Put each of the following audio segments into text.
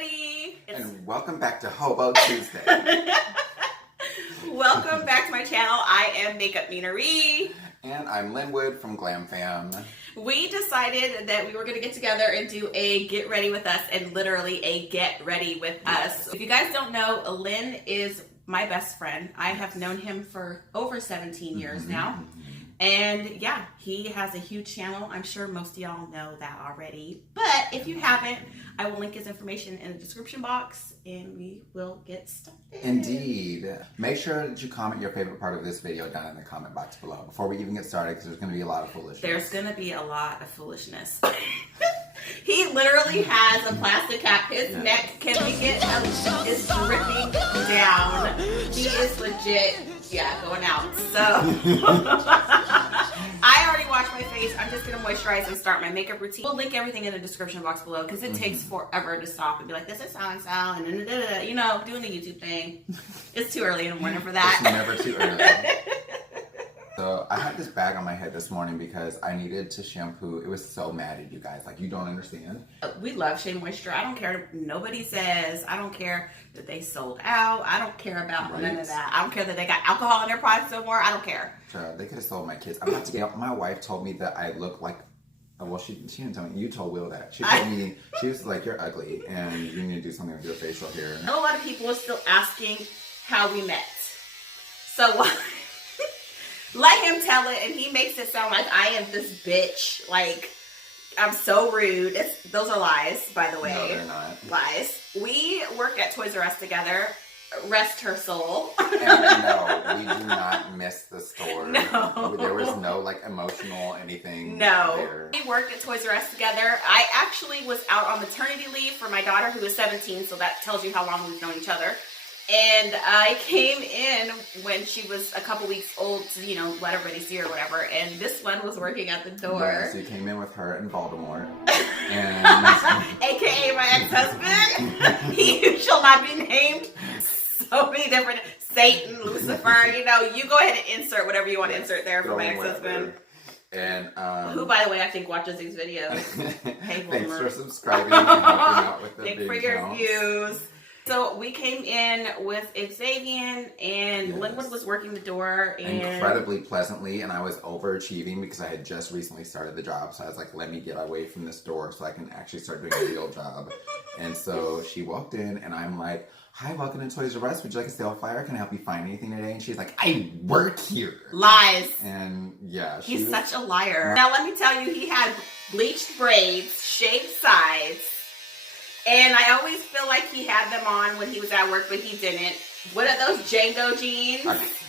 everybody. And welcome back to Hobo Tuesday. Welcome back to my channel. I am MakeupMenaree. And I'm Linwood from Glamfam. We decided that we were going to get together and do a get ready with us, and literally a get ready with us. If you guys don't know, Lynn is my best friend. I have known him for over 17 years now. And yeah, he has a huge channel. I'm sure most of y'all know that already. But if you haven't, I will link his information in the description box and we will get started. Indeed. Make sure that you comment your favorite part of this video down in the comment box below before we even get started, because there's going to be a lot of foolishness. There's going to be a lot of foolishness. He literally has a plastic cap. His neck, can we get is dripping down. He is legit, going out. So I already washed my face. I'm just going to moisturize and start my makeup routine. We'll link everything in the description box below because it takes forever to stop and be like, this is so-and-so, and you know, doing the YouTube thing. It's too early in the morning for that. It's never too early. So I had this bag on my head this morning because I needed to shampoo. It was so mad at you guys. Like, you don't understand. We love Shea Moisture. I don't care what nobody says. I don't care that they sold out. I don't care about none of that. I don't care that they got alcohol in their products no more. I don't care. Sure, they could have sold my kids. I'm about to get. My wife told me that I look like. Well, she didn't tell me. You told Will that. She told me, she was like, you're ugly and you need to do something with your facial hair. I know a lot of people are still asking how we met. So let him tell it, and he makes it sound like I am this bitch. Like, I'm so rude. Those are lies, by the way. No, they're not. Lies. We work at Toys R Us together. Rest her soul. And no, we do not miss the store. No. There was no, like, emotional anything. No. There. We worked at Toys R Us together. I actually was out on maternity leave for my daughter, who is 17, so that tells you how long we've known each other. And I came in when she was a couple weeks old to, you know, let everybody see her or whatever. And this one was working at the door. Yeah, so you came in with her in Baltimore. And AKA my ex-husband. He shall not be named. So many different, Satan, Lucifer, you know, you go ahead and insert whatever you want to insert there for my ex-husband. And who, by the way, I think watches these videos. Hey, thanks for subscribing and helping out with the Thanks for your views. So we came in with Xavier, and Linwood was working the door. And incredibly pleasantly, and I was overachieving because I had just recently started the job. So I was like, let me get away from this door so I can actually start doing a real job. And so she walked in, and I'm like, hi, welcome to Toys R Us. Would you like a sale flyer? Can I help you find anything today? And she's like, I work here. Lies. And yeah. He's such a liar. Now, let me tell you, he had bleached braids, shaved sides. And I always feel like he had them on when he was at work, but he didn't. What are those Django jeans?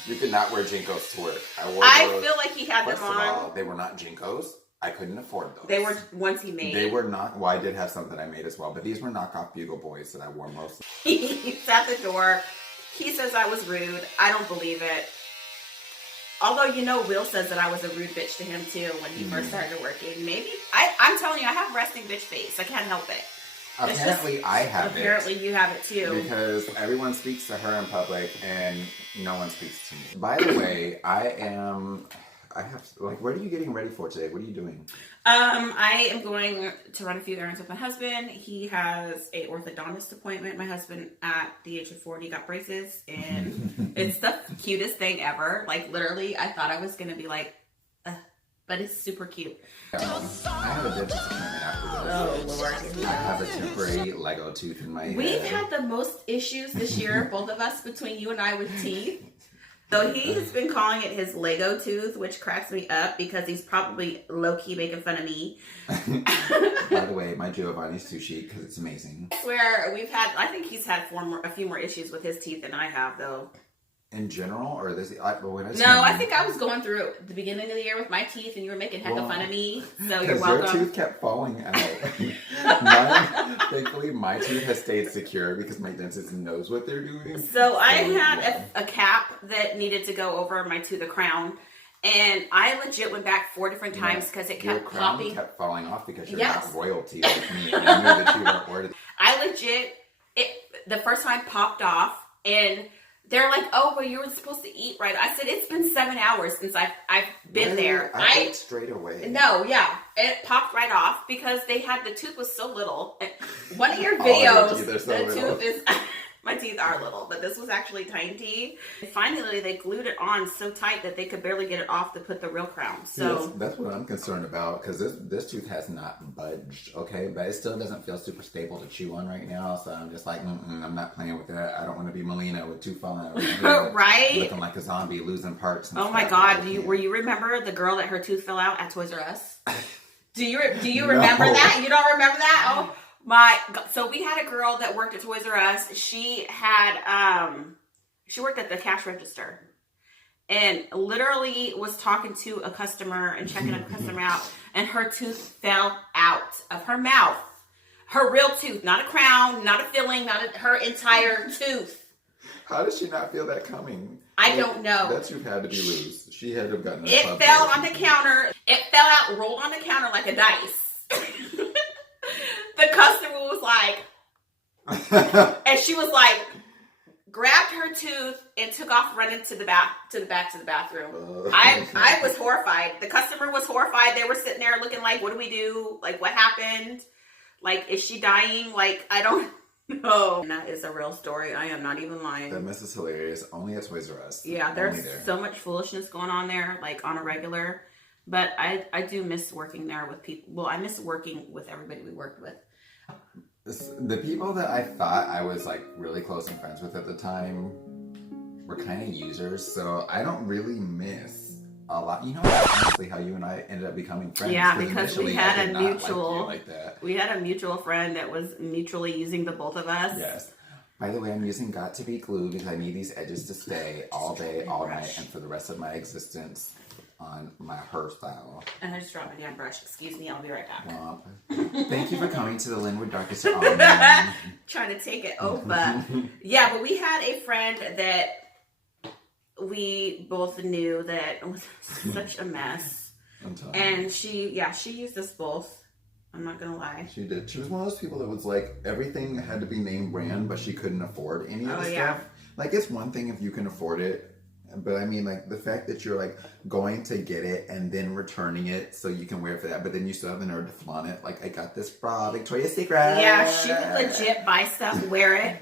You could not wear Jinkos to work. I feel like he had them on. First of all, they were not Jinkos. I couldn't afford those. They were ones he made. They were not. Well, I did have some that I made as well, but these were knockoff Bugle Boys that I wore mostly. He's at the door. He says I was rude. I don't believe it. Although, you know, Will says that I was a rude bitch to him too when he first started working. Maybe. I'm telling you, I have resting bitch face. I can't help it. Apparently, I have it. Apparently, you have it too. Because everyone speaks to her in public and no one speaks to me. By the way, what are you getting ready for today? What are you doing? I am going to run a few errands with my husband. He has a orthodontist appointment. My husband, at the age of 40, got braces, and it's the cutest thing ever. Like, literally, I thought I was going to be like, but it's super cute. I have a dentist appointment after this. Oh, Lord. I have a temporary Lego tooth in my head. We've had the most issues this year, both of us, between you and I, with teeth. So he has been calling it his Lego tooth, which cracks me up because he's probably low-key making fun of me. By the way, my Giovanni's sushi, because it's amazing. I swear, I think he's had a few more issues with his teeth than I have, though. In general, or this? I think I was going through it at the beginning of the year with my teeth, and you were making heck of fun of me. So you're welcome. Your tooth kept falling out. Thankfully, my tooth has stayed secure because my dentist knows what they're doing. So I had a cap that needed to go over my tooth, the crown, and I legit went back 4 different times because it kept popping. Your crown kept falling off because you're not royalty like me. And I knew that you weren't worth it. I legit, the first time popped off, and they're like, oh, well, you were supposed to eat right. I said, it's been 7 hours since I've been there. I ate straight away. No, yeah. it popped right off because the tooth was so little. One of your All your videos, teeth are so the little. tooth is, my teeth are little, but this was actually tiny. And finally, they glued it on so tight that they could barely get it off to put the real crown. So that's what I'm concerned about, because this tooth has not budged, okay? But it still doesn't feel super stable to chew on right now, so I'm just like, I'm not playing with that. I don't want to be Melina with tooth falling out of her head, right? looking like a zombie, losing parts. And oh my God, were you remember the girl that her tooth fell out at Toys R Us? Do you remember that? You don't remember that? Oh my God. So we had a girl that worked at Toys R Us. She had she worked at the cash register and literally was talking to a customer and checking a customer out, and her tooth fell out of her mouth. Her real tooth, not a crown, not a filling, her entire tooth. How did she not feel that coming? I don't know. That tooth had to be loose. She had to have gotten it fell on the counter. It fell out, rolled on the counter like a dice. The customer was like, and she was like, grabbed her tooth and took off running to the back to the bathroom. I was horrified. The customer was horrified. They were sitting there looking like, what do we do? Like, what happened? Like, is she dying? Like, I don't know. And that is a real story. I am not even lying. That mess is hilarious. Only at Toys R Us. Yeah, there's so much foolishness going on there, like on a regular. But I do miss working there with people. Well, I miss working with everybody we worked with. The people that I thought I was like really close and friends with at the time were kind of users, so I don't really miss a lot. You know, honestly, how you and I ended up becoming friends. Yeah, because we had a mutual, like that. We had a mutual friend that was mutually using the both of us. Yes. By the way, I'm using Got To Be Glue because I need these edges to stay all day, all night, and for the rest of my existence on my hairstyle. And I just dropped my damn brush. Excuse me, I'll be right back. Thank you for coming to the Linwood Darkest Hour. Trying to take it over. Yeah, but we had a friend that we both knew that was such a mess. And she used us both. I'm not gonna lie. She did. She was one of those people that was like, everything had to be name brand, but she couldn't afford any of the stuff. Like, it's one thing if you can afford it, but I mean, like, the fact that you're like going to get it and then returning it so you can wear it for that, but then you still have the nerve to flaunt it. Like, I got this bra, Victoria's Secret. Yeah, she would legit buy stuff, wear it,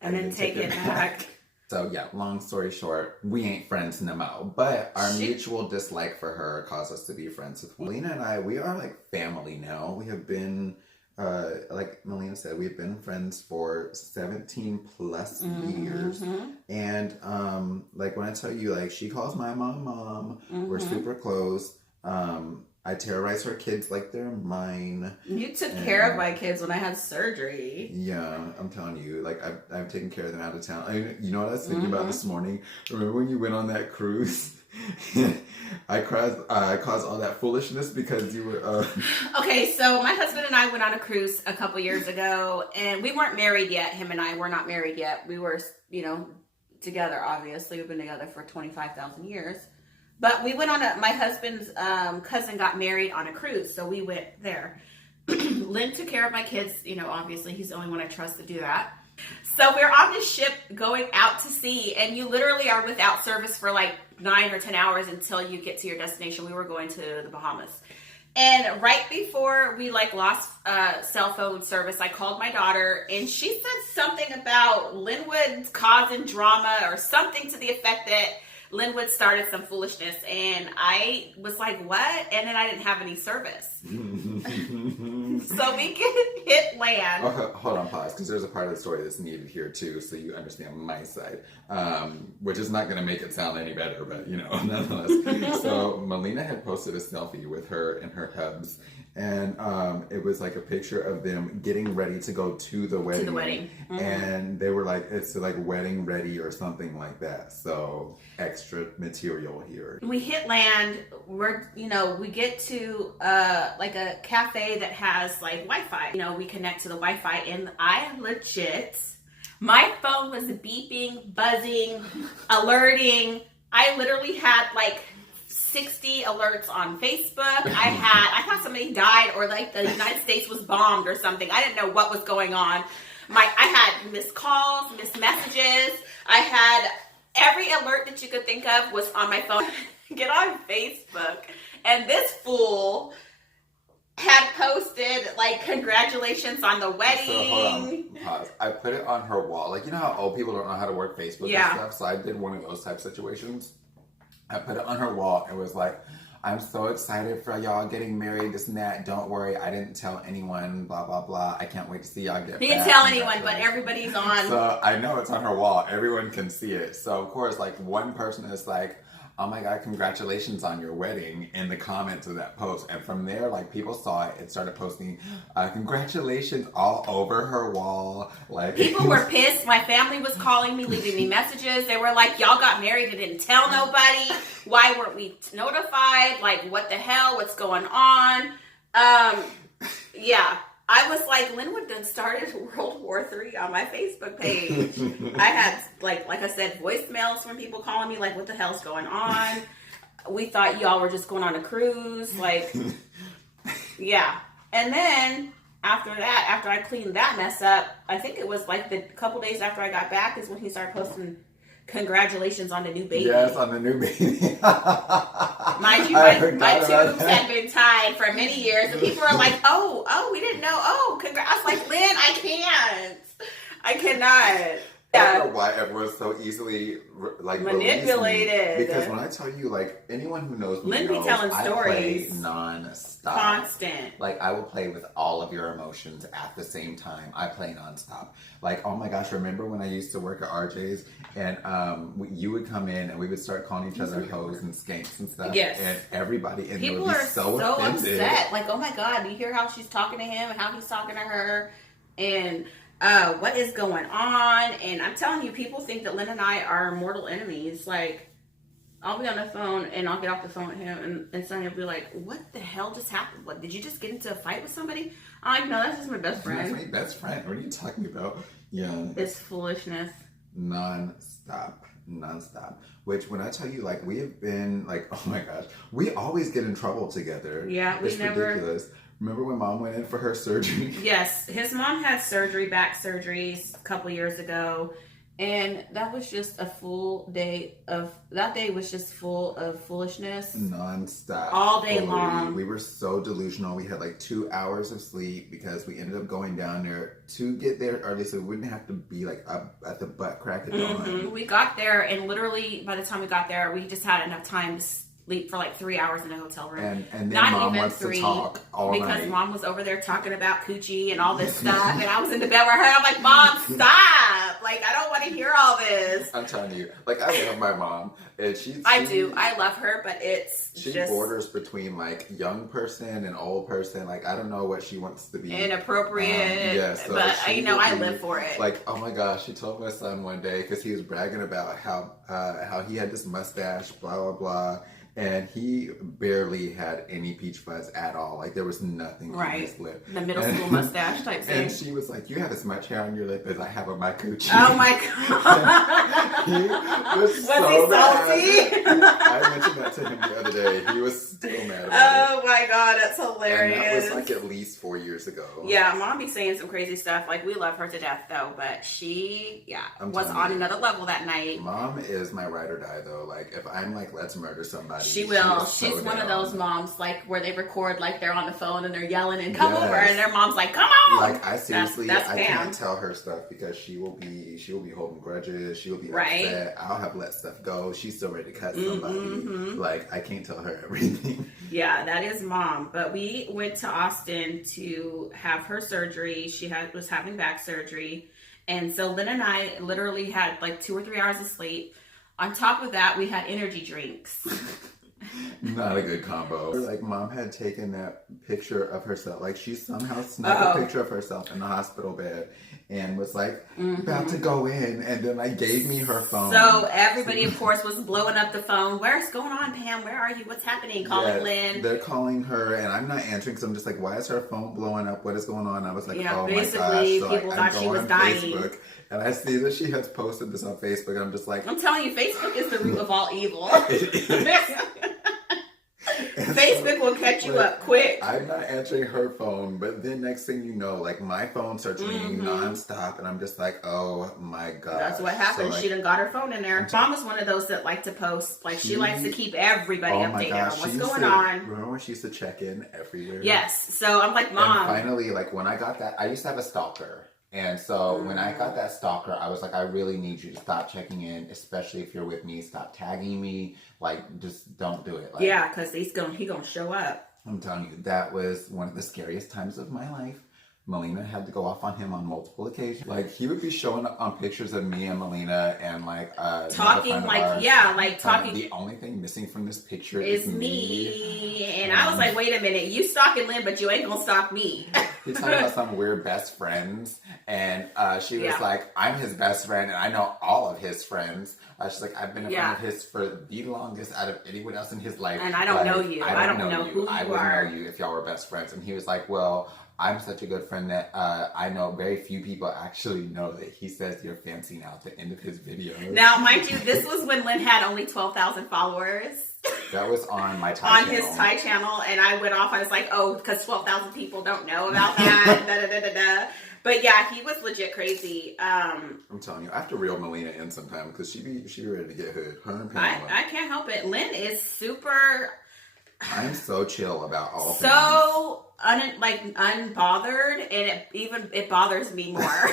and then take it back. So yeah, long story short, we ain't friends no more. But our mutual dislike for her caused us to be friends with Melina and I. We are like family now. We have been, like Melina said, we've been friends for 17 plus years. And like when I tell you, like, she calls my mom. We're super close. I terrorize her kids like they're mine. You took care of my kids when I had surgery. Yeah, I'm telling you, like, I've taken care of them out of town. You know what I was thinking about this morning? Remember when you went on that cruise? I caused all that foolishness because you were... Okay, so my husband and I went on a cruise a couple years ago, and we weren't married yet. Him and I were not married yet. We were, together, obviously. We've been together for 25,000 years. But we went on my husband's cousin got married on a cruise, so we went there. Lynn took care of my kids, obviously he's the only one I trust to do that. So we're on this ship going out to sea, and you literally are without service for like 9 or 10 hours until you get to your destination. We were going to the Bahamas. And right before we lost cell phone service, I called my daughter, and she said something about Linwood causing drama or something to the effect that Linwood started some foolishness, and I was like, what? And then I didn't have any service. So we hit land. Oh, hold on, pause, because there's a part of the story that's needed here too, so you understand my side, which is not going to make it sound any better, but nonetheless. So Melina had posted a selfie with her and her hubs, and it was like a picture of them getting ready to go to the wedding. And they were like, it's like wedding ready or something like that. So extra material here. We hit land. We get to like a cafe that has like Wi-Fi. We connect to the Wi-Fi, and I legit, my phone was beeping, buzzing, alerting. I literally had like 60 alerts on Facebook. I thought somebody died or like the United States was bombed or something. I didn't know what was going on. I had missed calls, missed messages. I had every alert that you could think of was on my phone. Get on Facebook, and this fool had posted like congratulations on the wedding. So hold on, pause. I put it on her wall. Like, you know how old people don't know how to work Facebook and stuff? So I did one of those type situations. I put it on her wall and was like, I'm so excited for y'all getting married, this and that. Don't worry, I didn't tell anyone, blah, blah, blah. I can't wait to see y'all get back. He didn't tell anyone, but everybody's on. So I know it's on her wall. Everyone can see it. So of course, like, one person is like, oh my God, congratulations on your wedding in the comments of that post. And from there, like, people saw it and started posting congratulations all over her wall. Like, people were pissed. My family was calling me, leaving me messages. They were like, y'all got married and didn't tell nobody. Why weren't we notified? Like, what the hell? What's going on? Yeah. I was like, Linwood done started World War III on my Facebook page. I had, like I said, voicemails from people calling me, like, what the hell's going on? We thought y'all were just going on a cruise. Like, yeah. And then after that, after I cleaned that mess up, I think it was like the couple days after I got back is when he started posting congratulations on the new baby. Yes, on the new baby. Mind you, my tubes had been tied for many years, and people were like, oh, we didn't know. Oh, congrats. I was like, Lynn, I cannot. I don't know why everyone's so easily like manipulated. Because when I tell you, like, anyone who knows me Lynn be knows telling I stories. play non-stop. Constant. Like, I will play with all of your emotions at the same time. I play non-stop. Like, oh my gosh, remember when I used to work at RJ's and you would come in and we would start calling each other hoes and skanks and stuff. Yes. And everybody in there people would be are so offended. upset. Like, oh my God, do you hear how she's talking to him and how he's talking to her? And what is going on? And I'm telling you, people think that Lynn and I are mortal enemies. Like, I'll be on the phone and I'll get off the phone with him and Sonny will be like, what the hell just happened? What, did you just get into a fight with somebody? I'm like, no, that's just my best friend. That's my best friend. What are you talking about? Yeah. It's foolishness. Non-stop. Which, when I tell you, like, we have been, like, oh my gosh, we always get in trouble together. Yeah, it's ridiculous. Remember when Mom went in for her surgery? Yes, his mom had back surgeries a couple years ago, and that was just a full day of, that day was just full of foolishness. Non-stop. All day long. We were so delusional. We had like 2 hours of sleep because we ended up going down there to get there early so we wouldn't have to be like up at the butt crack of dawn. We got there, and literally by the time we got there, we just had enough time to sleep for like 3 hours in a hotel room. And then not Mom even wants 3 to talk all because night. Mom was over there talking about coochie and all this stuff, and I was in the bed with her. I'm like, Mom, stop! Like, I don't want to hear all this. I'm telling you, like, I love my mom, and I do. I love her, but she just borders between like young person and old person. Like, I don't know what she wants to be. Inappropriate. So but I live for it. Like, oh my gosh, she told my son one day because he was bragging about how he had this mustache, blah blah blah. And he barely had any peach fuzz at all. Like, there was nothing on his lip. The middle school mustache type thing. And she was like, you have as much hair on your lip as I have on my coochie. Oh my God. He was he salty? I mentioned that to him the other day. He was still mad about it. Oh my God, that's hilarious. And that was like at least 4 years ago. Yeah, Mom be saying some crazy stuff. Like, we love her to death though, but she, was on another level that night. Mom is my ride or die though. Like, if I'm like, let's murder somebody, she will. She's one of those moms, like, where they record, like, they're on the phone and they're yelling and come over, and their mom's like, come on! Like, I seriously, I can't tell her stuff because she will be holding grudges. She'll be upset. I'll have let stuff go. She's still ready to cut somebody. Like, I can't tell her everything. Yeah, that is Mom. But we went to Austin to have her surgery. She was having back surgery. And so Lynn and I literally had like 2 or 3 hours of sleep. On top of that, we had energy drinks. Not a good combo. Like, Mom had taken that picture of herself. Like, she somehow snuck a picture of herself in the hospital bed and was like, about to go in, and then like gave me her phone. So everybody, of course, was blowing up the phone. Where's going on, Pam? Where are you? What's happening? Calling Lynn. They're calling her, and I'm not answering because I'm just like, why is her phone blowing up? What is going on? I was like, oh my gosh. So people thought she was dying. Facebook, and I see that she has posted this on Facebook, and I'm just like, I'm telling you, Facebook is the root of all evil. Facebook will catch you up quick. I'm not answering her phone, but then next thing you know, like my phone starts ringing nonstop, and I'm just like, oh my god. That's what happened. She done got her phone in there. Mom is one of those that like to post. Like she likes to keep everybody updated on what's going on. Remember when she used to check in everywhere? Yes. So I'm like, Mom. And finally, like when I got that, I used to have a stalker. And so when I got that stalker, I was like, I really need you to stop checking in, especially if you're with me. Stop tagging me. Like, just don't do it. Like, yeah, because he gonna show up. I'm telling you, that was one of the scariest times of my life. Melina had to go off on him on multiple occasions. Like, he would be showing up on pictures of me and Melina and, like, talking, like, ours, talking. The only thing missing from this picture is me. And I was like, wait a minute, you stalking Lynn, but you ain't gonna stalk me. He's talking about some weird best friends. And she was like, I'm his best friend, and I know all of his friends. She's like, I've been a friend of his for the longest out of anyone else in his life. And I don't know you. I don't know who you are. I wouldn't know you if y'all were best friends. And he was like, well, I'm such a good friend that I know very few people actually know that he says you're fancy now at the end of his videos. Now, mind you, this was when Lynn had only 12,000 followers. That was on my Thai channel. On his Thai channel. And I went off. I was like, oh, because 12,000 people don't know about that. But yeah, he was legit crazy. I'm telling you, I have to reel Melina in sometime because she be ready to get hood. I can't help it. Lynn is super... I'm so chill about all things. So unbothered, and it bothers me more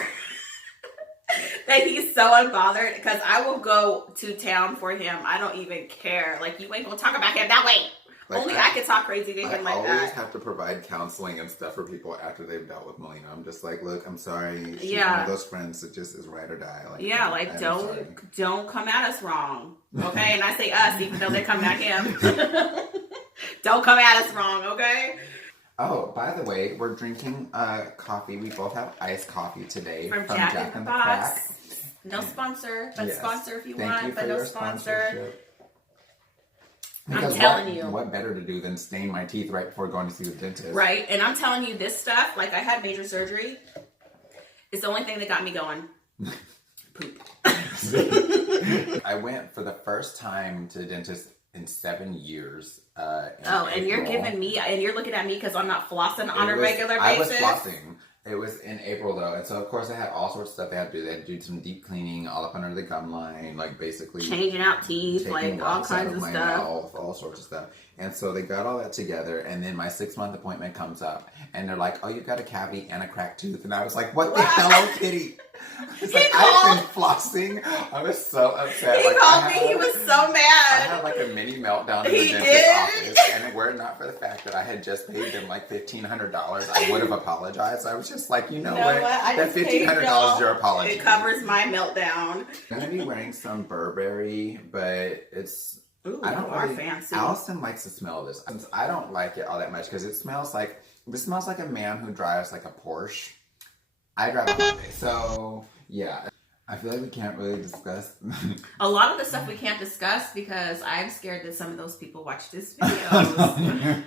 that he's so unbothered, because I will go to town for him. I don't even care. Like, you ain't gonna talk about him that way. Like, only I can talk crazy to him like that. I always have to provide counseling and stuff for people after they've dealt with Melina. I'm just like, look, I'm sorry. She's one of those friends that just is ride or die. Like, don't come at us wrong, okay? And I say us, even though they come at him. Don't come at us wrong, okay? Oh, by the way, we're drinking coffee. We both have iced coffee today from Jack in the Box. No sponsor, but sponsor if you want, but no sponsor. Because I'm telling you. What better to do than stain my teeth right before going to see the dentist? Right, and I'm telling you, this stuff, like I had major surgery, it's the only thing that got me going. Poop. I went for the first time to the dentist in 7 years. And you're giving me, and you're looking at me because I'm not flossing on a regular basis. I was flossing. It was in April though, and so of course they had all sorts of stuff they had to do. They had to do some deep cleaning all up under the gum line, like basically changing out teeth, like all kinds of stuff, all sorts of stuff. And so they got all that together, and then my 6-month appointment comes up, and they're like, "Oh, you've got a cavity and a cracked tooth," and I was like, "What the Hello Kitty?" It's like, I've been flossing. I was so upset. He called me. He was so mad. I had like a mini meltdown in the dentist's office, and were it not for the fact that I had just paid them like $1,500, I would have apologized. I was just like, you know what? That $1,500 is your apology. It covers my meltdown. I'm gonna be wearing some Burberry, but it's. Ooh, I don't really. Fancy. Allison likes the smell of this. I don't like it all that much because it smells like a man who drives like a Porsche. I drive a Hyundai, so yeah. I feel like we can't really discuss a lot of the stuff we can't discuss because I'm scared that some of those people watch this video.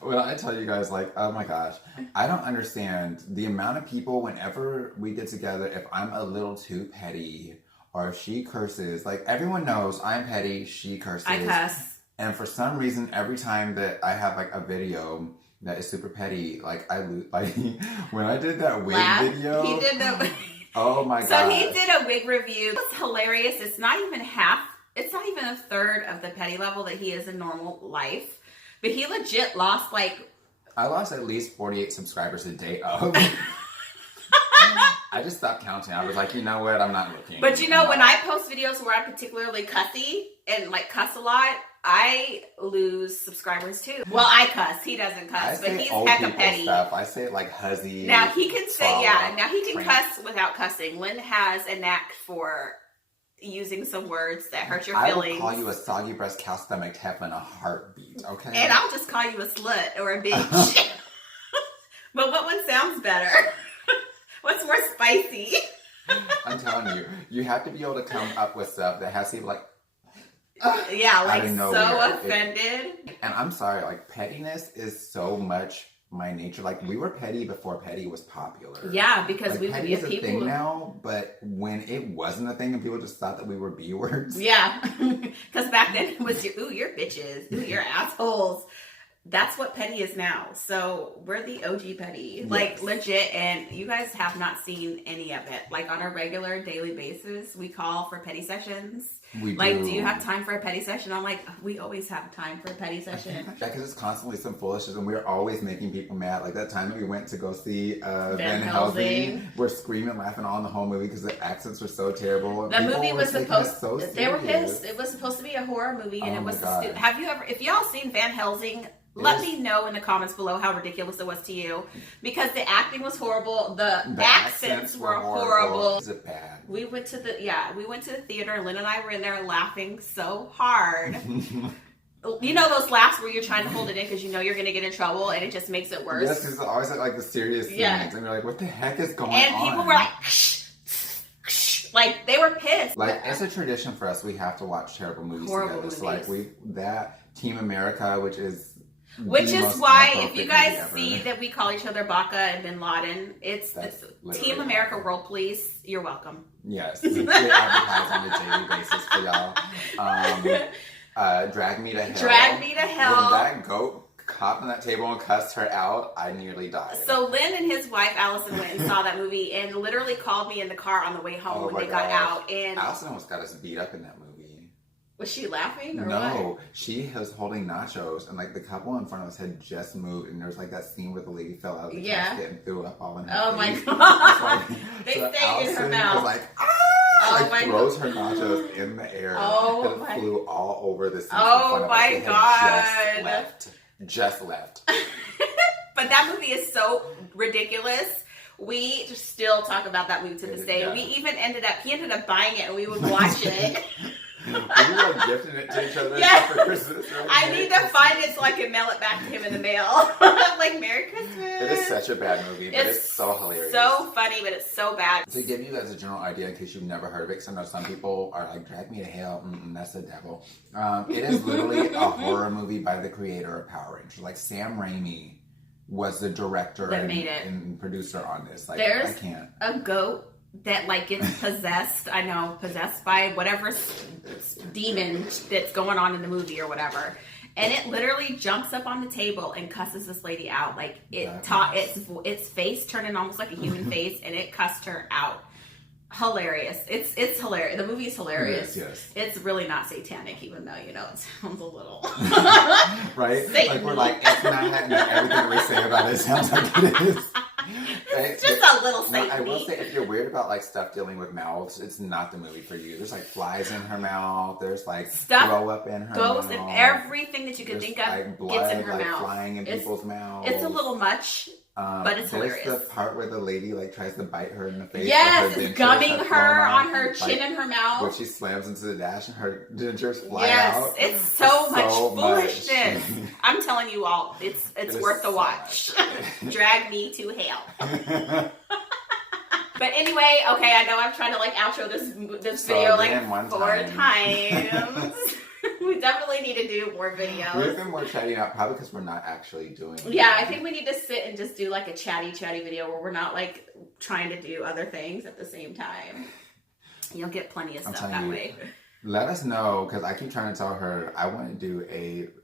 Well, I tell you guys, like, oh my gosh, I don't understand the amount of people whenever we get together, if I'm a little too petty or if she curses, like everyone knows I'm petty, she curses. I cuss. And for some reason, every time that I have like a video that is super petty, like I lose, like when I did that wig video. He did that. Oh my god. So he did a wig review. It's hilarious. It's not even a third of the petty level that he is in normal life. But he legit lost like... I lost at least 48 subscribers a day of. I just stopped counting. I was like, you know what? I'm not looking. But you know, when I post videos where I'm particularly cussy and like cuss a lot, I lose subscribers too. Well, I cuss. He doesn't cuss, but he's hecka petty. Stuff. I say it like huzzy. Now he can say, now he can cuss without cussing. Lynn has a knack for using some words that hurt your feelings. I will call you a soggy breast, cow stomach, heifer in a heartbeat, okay? And I'll just call you a slut or a bitch. But what one sounds better? What's more spicy? I'm telling you, you have to be able to come up with stuff that has to be like, yeah, like so offended. And I'm sorry, like pettiness is so much my nature. Like, we were petty before petty was popular. Yeah, because like, we would petty be is a people thing now, but when it wasn't a thing and people just thought that we were B words. Yeah, because back then it was, ooh, you're bitches, ooh, you're assholes. That's what petty is now. So we're the OG petty, Yes. like legit. And you guys have not seen any of it. Like on a regular daily basis, we call for petty sessions. We Like, do you have time for a petty session? I'm like, we always have time for a petty session. Yeah, because it's constantly some foolishness, and we're always making people mad. Like that time that we went to go see Van Helsing, we're screaming, laughing all in the whole movie because the accents were so terrible. The movie was supposed. So they were pissed. It was supposed to be a horror movie, and Oh it was. my God. Have you ever? If y'all seen Van Helsing, let me know in the comments below how ridiculous it was to you, because the acting was horrible. The accents were horrible. Is it bad? We went to the theater. Lynn and I were in there laughing so hard. You know those laughs where you're trying to hold it in because you know you're going to get in trouble, and it just makes it worse. Yes, because it's always like the serious scenes, and you're like, what the heck is going on? And people were like, like they were pissed. Like, it's a tradition for us. We have to watch terrible movies together. So like that Team America, which is why if you guys ever. see that we call each other Baka and Bin Laden, it's Team America World Police. You're welcome. Yes, we advertise on a daily basis for y'all. Drag Me to Hell. Drag Me to Hell. When that goat hopped on that table and cussed her out, I nearly died. So Lynn and his wife Allison went and saw that movie and literally called me in the car on the way home when they got out. And Allison almost got us beat up in that movie. Was she laughing or No, what? she was holding nachos, and like the couple in front of us had just moved, and there was like that scene where the lady fell out of the casket and threw up all in her face. Oh my god! They so stayed in her Allison mouth. was like, ah! Oh like throws her nachos in the air. Oh and my! Flew all over the seat. Oh my god! god! Just left. But that movie is so ridiculous. We still talk about that movie to this day. Yeah. We even he ended up buying it and we would watch it. We were like gifting it to each other for Christmas. Right? I need to find it so I can mail it back to him in the mail. Like, Merry Christmas. It is such a bad movie, but it's so hilarious. So funny, but it's so bad. To give you guys a general idea, in case you've never heard of it, because I know some people are like, Drag Me to Hell, that's the devil. It is literally a horror movie by the creator of Power Rangers. Like, Sam Raimi was the director and producer on this. Like, There's I can't. A goat that like gets possessed by whatever demon that's going on in the movie or whatever, and it literally jumps up on the table and cusses this lady out. Like its face turning almost like a human face, and it cussed her out. Hilarious. It's hilarious. The movie is hilarious. Yes. It's really not satanic, even though it sounds a little right. Satan. Like, we're like, it's not, everything we say about it sounds like it is. It's just a little Satan. I will say, if you're weird about like stuff dealing with mouths, it's not the movie for you. There's like flies in her mouth. There's like stuff throw up in her mouth. And everything that you can think of like blood, gets in her like mouth. Flying in people's mouths. It's a little much. But it's hilarious. There's the part where the lady like tries to bite her in the face. Yes, with her gumming her on her like, chin and her mouth. Where she slams into the dash and her dentures fly out. Yes, it's so much foolishness. I'm telling you all, it's worth the watch. Drag Me to Hell. But anyway, okay, I know I'm trying to like outro this video like 4 times. We definitely need to do more videos. We've been more chatty now, probably because we're not actually doing it. Yeah, I think we need to sit and just do like a chatty video where we're not like trying to do other things at the same time. You'll get plenty of stuff that way. Let us know, because I keep trying to tell her I want to do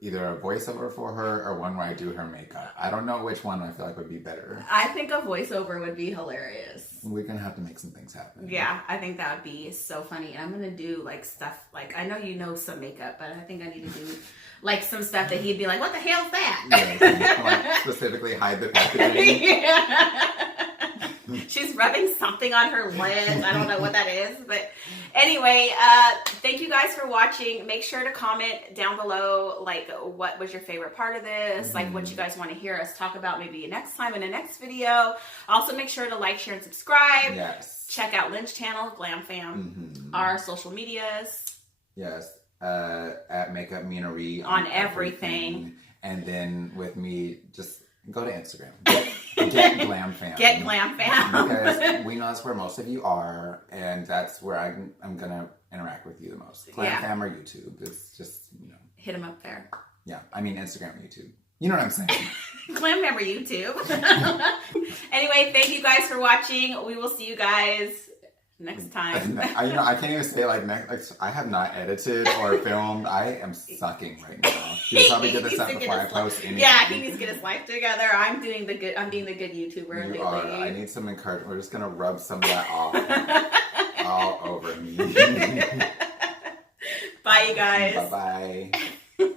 either a voiceover for her or one where I do her makeup. I don't know which one I feel like would be better. I think a voiceover would be hilarious. We're going to have to make some things happen. Yeah, I think that would be so funny. And I'm going to do like stuff, like I know you know some makeup, but I think I need to do like some stuff that he'd be like, what the hell's that? Yeah, like specifically hide the packaging. Yeah. She's rubbing something on her lids. I don't know what that is. But anyway, thank you guys for watching. Make sure to comment down below, like, what was your favorite part of this? Like, what you guys want to hear us talk about maybe next time in the next video. Also, make sure to like, share, and subscribe. Yes. Check out Lynn's channel, Glamfam. Our social medias. Yes. At MakeupMenaree. On everything. And then with me, just go to Instagram. Get Glamfam. Get Glamfam. Because we know that's where most of you are, and that's where I'm going to interact with you the most. Glamfam or YouTube. It's just, Hit them up there. Yeah. I mean, Instagram or YouTube. You know what I'm saying? Glamfam YouTube. Anyway, thank you guys for watching. We will see you guys next time. I can't even say like next. I have not edited or filmed. I am sucking right now. You'll probably get this out before I post anything. Yeah, he needs to get his life together. I'm being the good YouTuber. You are. I need some encouragement. We're just gonna rub some of that off all over me. Bye, you guys. Bye bye.